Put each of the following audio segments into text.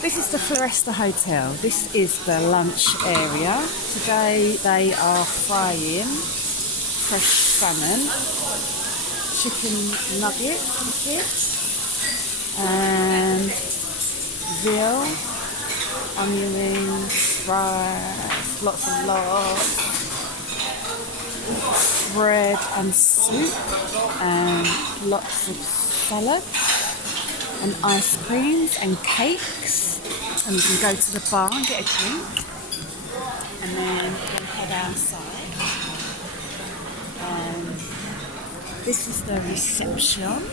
This is the Floresta Hotel. This is the lunch area. Today they are frying fresh salmon, chicken nuggets for the kids, and veal, onion rings, rice, lots of lard, bread and soup, and lots of salad, and ice creams and cakes. And you can go to the bar and get a drink, and then we're going to head outside. And this is the reception,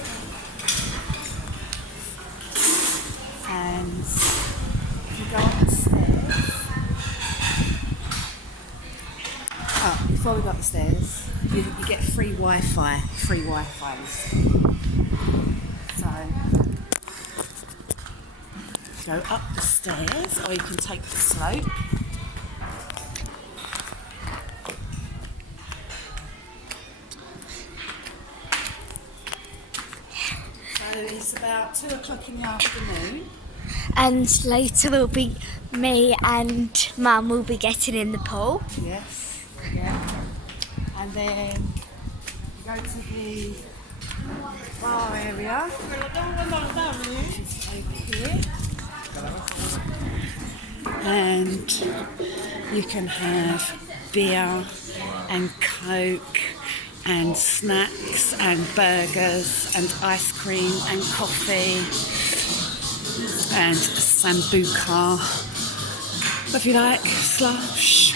and if you go up the stairs, before we go up the stairs, you get free Wi-Fi, so go up the stairs, or you can take the slope. So it's about 2 o'clock in the afternoon. And later will be me and Mum will be getting in the pool. Yes, yeah. And then go to the bar area, which is over here. And you can have beer and Coke and snacks and burgers and ice cream and coffee and sambuca, if you like, slush,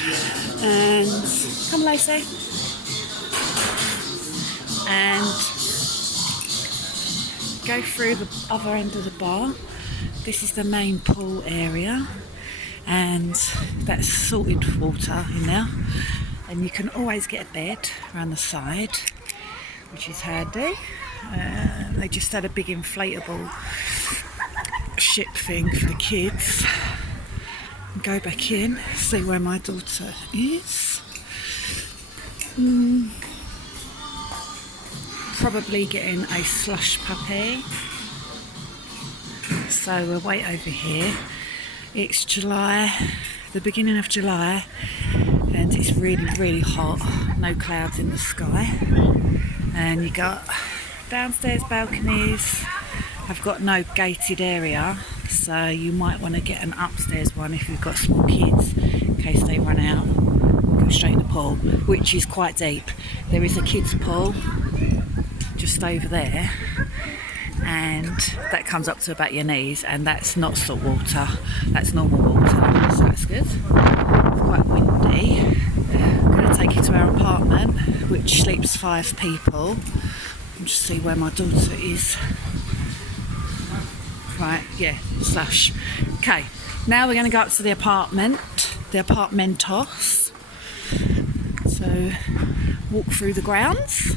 and come Lacey, and go through the other end of the bar. This is the main pool area, and that's salted water in there, and you can always get a bed around the side, which is handy. They just had a big inflatable ship thing for the kids. Go back in, see where my daughter is. Probably getting a slush puppy. So we'll wait over here. It's July, the beginning of July, and it's really, really hot. No clouds in the sky. And you got downstairs balconies. I've got no gated area, so you might want to get an upstairs one if you've got small kids, in case they run out. Go straight in the pool, which is quite deep. There is a kids' pool just over there, and that comes up to about your knees, and that's not salt water, that's normal water, so that's good. It's quite windy. I'm going to take you to our apartment, which sleeps 5 people, and just see where my daughter is. Right, yeah, slush. Okay, now we're going to go up to the apartment, the apartmentos. So, walk through the grounds.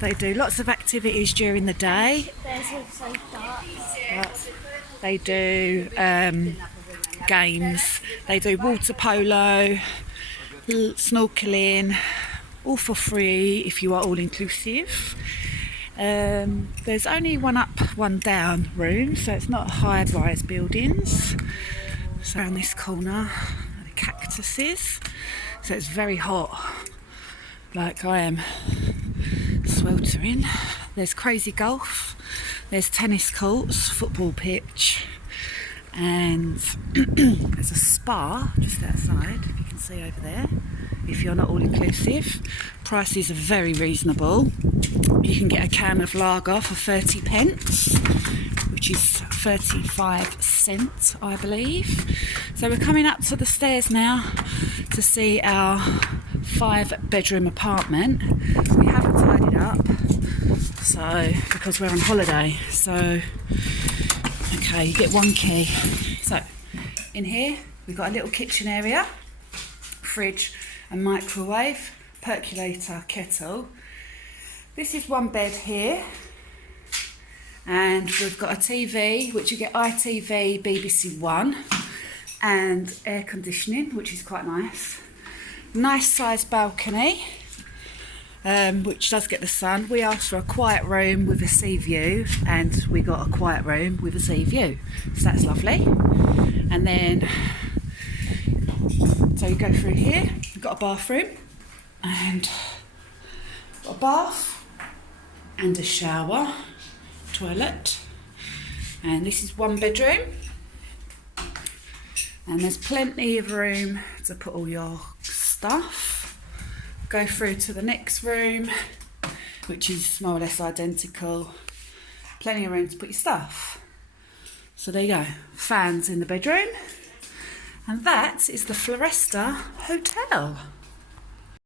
They do lots of activities during the day. There's also darts. They do games. They do water polo, snorkeling, all for free if you are all inclusive. There's only one up, one down room, so it's not high-rise buildings. So around this corner are the cactuses. So it's very hot, like I am sweltering. There's crazy golf, there's tennis courts, football pitch, and there's a spa just outside, if you can see over there, if you're not all inclusive. Prices are very reasonable. You can get a can of lager for 30 pence, which is 35 cents, I believe. So we're coming up to the stairs now to see our 5-bedroom apartment. We haven't tidied up, so because we're on holiday. So, okay, you get 1 key. So, in here we've got a little kitchen area, fridge and microwave, percolator, kettle. This is 1 bed here, and we've got a TV, which you get ITV, BBC One, and air conditioning, which is quite nice. Nice sized balcony, which does get the sun. We asked for a quiet room with a sea view, and we got a quiet room with a sea view, so that's lovely. And then, so you go through here, you've got a bathroom, and got a bath, and a shower, toilet, and this is one bedroom, and there's plenty of room to put all your stuff. Go through to the next room, which is more or less identical. Plenty of room to put your stuff. So there you go, fans in the bedroom, and that is the Floresta Hotel.